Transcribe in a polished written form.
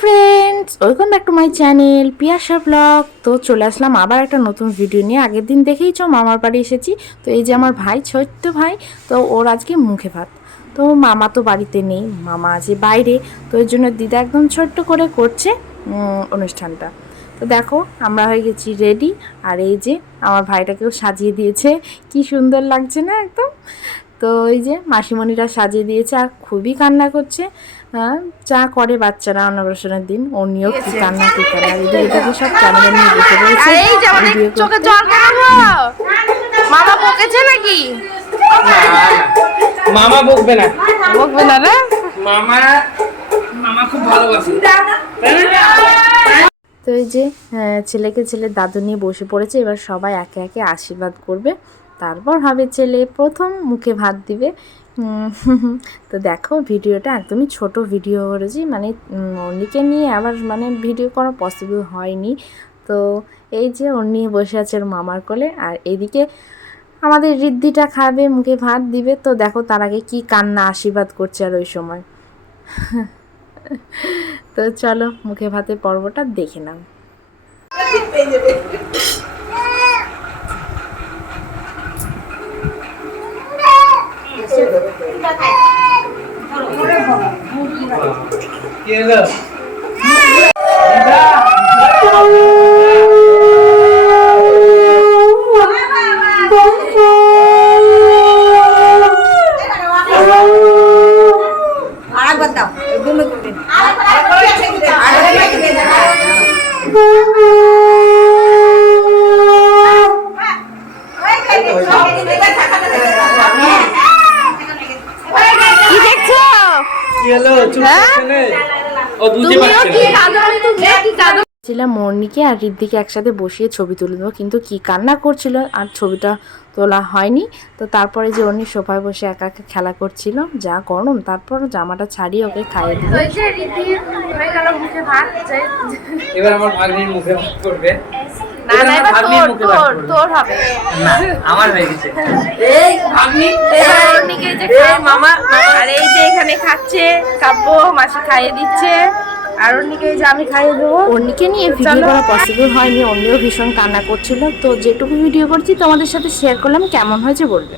Friends, welcome back to my channel Piyasa blog. তো চলে আসলাম আবার একটা নতুন ভিডিও নিয়ে। আগের দিন দেখেইছো মামার বাড়ি এসেছি। তো এই যে আমার ভাই, ছোট্ট ভাই, তো ওর আজকে মুখে ভাত। তো মামা তো বাড়িতে নেই, মামা আছে বাইরে। তো এর জন্য দিদা একদম ছোট্ট করে করছে অনুষ্ঠানটা। তো দেখো আমরা হয়ে গেছি রেডি। আর এই যে আমার ভাইটাকেও সাজিয়ে দিয়েছে, কি সুন্দর লাগছে না একদম। তো ওই যে মাসিমণিরা সাজিয়ে দিয়েছে আর খুবই কান্না করছে। হ্যাঁ, যা করে বাচ্চারা অন্নপ্রাশনের দিন, ও নিয়েও কি কান্না কি কান্না। এদিকে সব ক্যামেরা নিয়ে বসে রয়েছে। চোখে জল কেন? মামা বকেছে নাকি? মামা বকবে না, বকবে না রে। মামা মামা খুব ভালোবাসে। তো এই যে ছেলেকে ছেলের দাদু নিয়ে বসে পড়েছে। এবার সবাই একে একে আশীর্বাদ করবে, তারপর হবে ছেলে প্রথম মুখে ভাত দিবে। তো দেখো ভিডিওটা একদমই ছোট ভিডিও করেছি, মানে অন্যকে নিয়ে আবার মানে ভিডিও করা পসিবল হয়নি। তো এই যে ওর নিয়ে বসে আছে ওর মামার কোলে, আর এদিকে আমাদের ঋদ্ধিটা খাবে, মুখে ভাত দিবে। তো দেখো তার আগে কি কান্না আশীর্বাদ করছে আর ওই সময়। তো চলো মুখে ভাতের পর্বটা দেখে নাও। কি হলো? কি দেখছো? কি হলো? চুপ করে ও বুঝতে পারছে না। ছিলাম মর্নিকে আর ঋদ্ধিকে একসাথে বসিয়ে ছবি তুলে দেবো, কিন্তু কি কান্না করছিল আর ছবিটা তোলা হয়নি। তো তারপরে যে অন্য সোফায় বসে একা একা খেলা করছিল, যা গরম, তারপর জামাটা ছাড়িয়ে ওকে খাইয়ে দিল। এবার আমার ভাগ্নির মুখে ভাত করবে। না না, এবার তোর হবে। না, আমার হয়ে গেছে। এই ভাগ্নি এবার অর্ণিকে যে খায় মামা, আর এই যে এখানে খাচ্ছে কাব্য, মাসি খাইয়ে দিচ্ছে। আর অর্ণিকে এই যে আমি খাইয়ে দেবো। অন্যকে নিয়ে ভিডিও করা পসিবল হয়নি, অন্যও ভীষণ কান্না করছিল। তো যেটুকু ভিডিও করছি তোমাদের সাথে শেয়ার করলাম, কেমন হয়েছে বলবে।